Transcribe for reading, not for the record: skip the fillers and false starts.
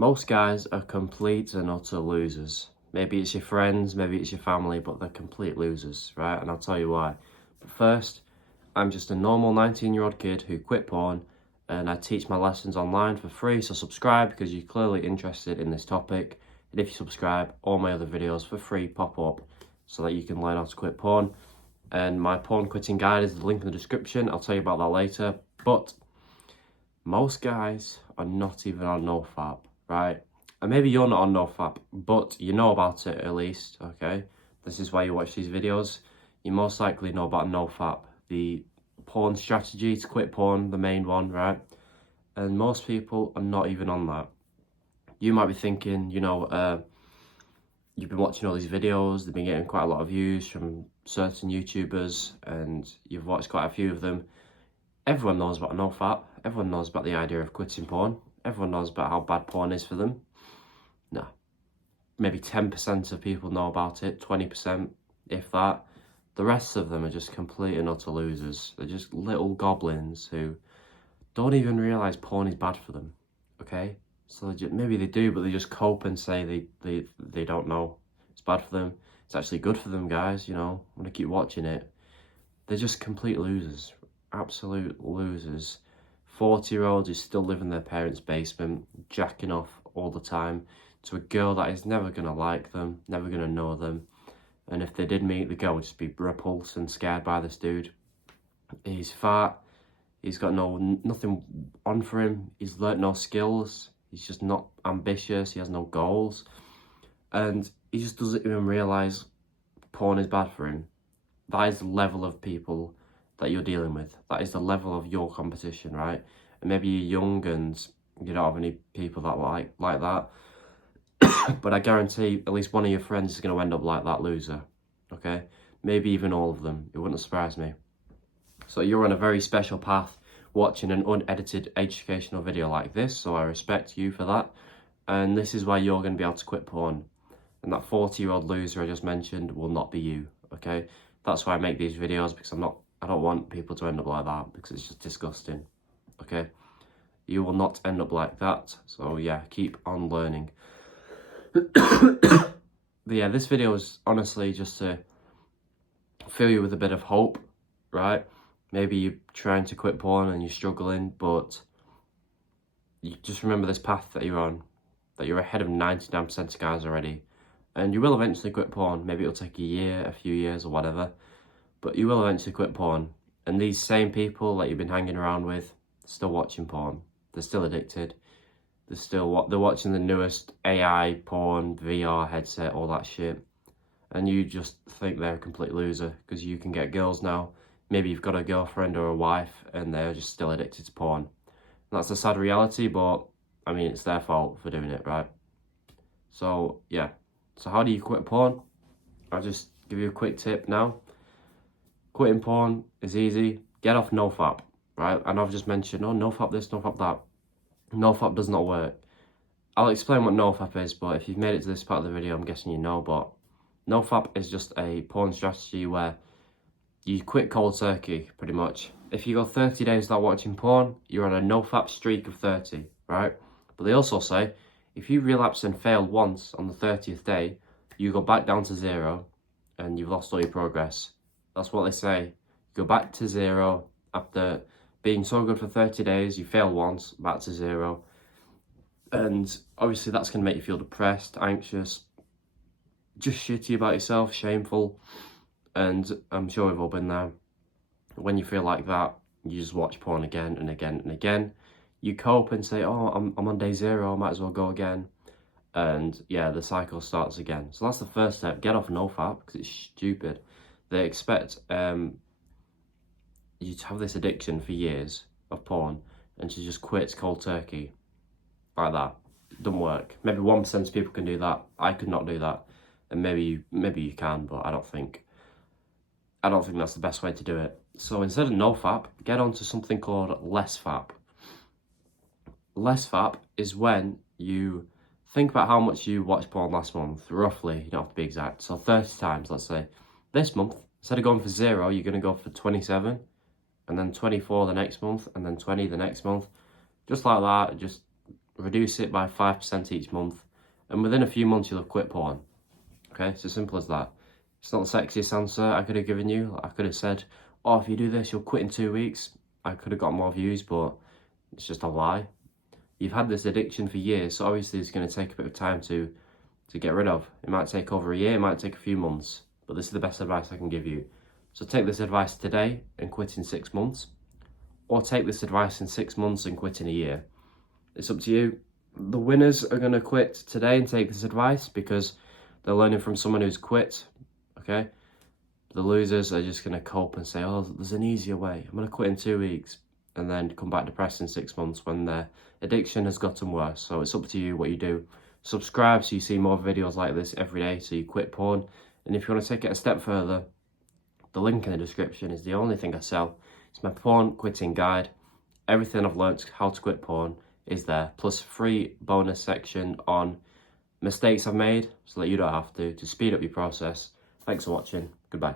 Most guys are complete and utter losers. Maybe it's your friends, maybe it's your family, but they're complete losers, right? And I'll tell you why. But first, I'm just a normal 19-year-old kid who quit porn, and I teach my lessons online for free, so subscribe because you're clearly interested in this topic. And if you subscribe, all my other videos for free pop up so that you can learn how to quit porn. And my porn quitting guide is the link in the description. I'll tell you about that later. But most guys are not even on Nofap, right? And maybe you're not on Nofap, but you know about it at least, okay? This is why you watch these videos. You most likely know about Nofap, the porn strategy to quit porn, the main one, right? And most people are not even on that. You might be thinking, you've been watching all these videos, they've been getting quite a lot of views from certain YouTubers, and you've watched quite a few of them. Everyone knows about Nofap. Everyone knows about the idea of quitting porn. Everyone knows about how bad porn is for them. No. Maybe 10% of people know about it, 20%, if that. The rest of them are just complete and utter losers. They're just little goblins who don't even realise porn is bad for them, okay? So maybe they do, but they just cope and say they don't know. It's bad for them. It's actually good for them, guys, I'm going to keep watching it. They're just complete losers. Absolute losers. 40-year-olds who still live in their parents' basement, jacking off all the time to a girl that is never going to like them, never going to know them. And if they did meet, the girl would just be repulsed and scared by this dude. He's fat. He's got nothing on for him. He's learnt no skills. He's just not ambitious. He has no goals. And he just doesn't even realise porn is bad for him. That is the level of people that you're dealing with. That is the level of your competition, right? And maybe you're young and you don't have any people that like that. But I guarantee at least one of your friends is going to end up like that loser, okay? Maybe even all of them. It wouldn't surprise me. So you're on a very special path watching an unedited educational video like this, so I respect you for that. And this is why you're going to be able to quit porn. And that 40-year-old loser I just mentioned will not be you, okay? That's why I make these videos, because I don't want people to end up like that, because it's just disgusting, okay? You will not end up like that, so yeah, keep on learning. But yeah, this video is honestly just to fill you with a bit of hope, right? Maybe you're trying to quit porn and you're struggling, but you just remember this path that you're on, that you're ahead of 99% of guys already, and you will eventually quit porn. Maybe it'll take a year, a few years, or whatever, but you will eventually quit porn. And these same people that you've been hanging around with, still watching porn. They're still addicted. They're watching the newest AI porn, VR headset, all that shit. And you just think they're a complete loser because you can get girls now. Maybe you've got a girlfriend or a wife and they're just still addicted to porn. And that's a sad reality, but I mean, it's their fault for doing it, right? So yeah. So how do you quit porn? I'll just give you a quick tip now. Quitting porn is easy. Get off Nofap, right? And I've just mentioned, oh, Nofap this, Nofap that. Nofap does not work. I'll explain what Nofap is, but if you've made it to this part of the video, I'm guessing you know, but Nofap is just a porn strategy where you quit cold turkey, pretty much. If you go 30 days without watching porn, you're on a Nofap streak of 30, right? But they also say, if you relapse and fail once on the 30th day, you go back down to 0 and you've lost all your progress. That's what they say. You go back to 0 after being so good for 30 days, you fail once, back to 0. And obviously that's going to make you feel depressed, anxious, just shitty about yourself, shameful. And I'm sure we've all been there. When you feel like that, you just watch porn again and again and again. You cope and say, oh, I'm on day 0, I might as well go again. And yeah, the cycle starts again. So that's the first step. Get off Nofap, because it's stupid. They expect you to have this addiction for years of porn and to just quit cold turkey like that. It doesn't work. Maybe 1% of people can do that. I could not do that. And maybe you can, but I don't think that's the best way to do it. So instead of Nofap, get onto something called less fap. Less fap is when you think about how much you watched porn last month, roughly. You don't have to be exact. So 30 times, let's say. This month, instead of going for 0, you're going to go for 27, and then 24 the next month, and then 20 the next month. Just like that, just reduce it by 5% each month, and within a few months you'll have quit porn. Okay, it's as simple as that. It's not the sexiest answer I could have given you. I could have said, oh, if you do this, you'll quit in 2 weeks. I could have got more views, but it's just a lie. You've had this addiction for years, so obviously it's going to take a bit of time to get rid of. It might take over a year, it might take a few months, but this is the best advice I can give you. So take this advice today and quit in 6 months, or take this advice in 6 months and quit in a year. It's up to you. The winners are going to quit today and take this advice because they're learning from someone who's quit, okay? The losers are just going to cope and say, oh, there's an easier way. I'm going to quit in 2 weeks and then come back depressed in 6 months when their addiction has gotten worse. So it's up to you what you do. Subscribe so you see more videos like this every day so you quit porn. And if you want to take it a step further, the link in the description is the only thing I sell. It's my porn quitting guide. Everything I've learnt how to quit porn is there, plus free bonus section on mistakes I've made so that you don't have to speed up your process. Thanks for watching. Goodbye.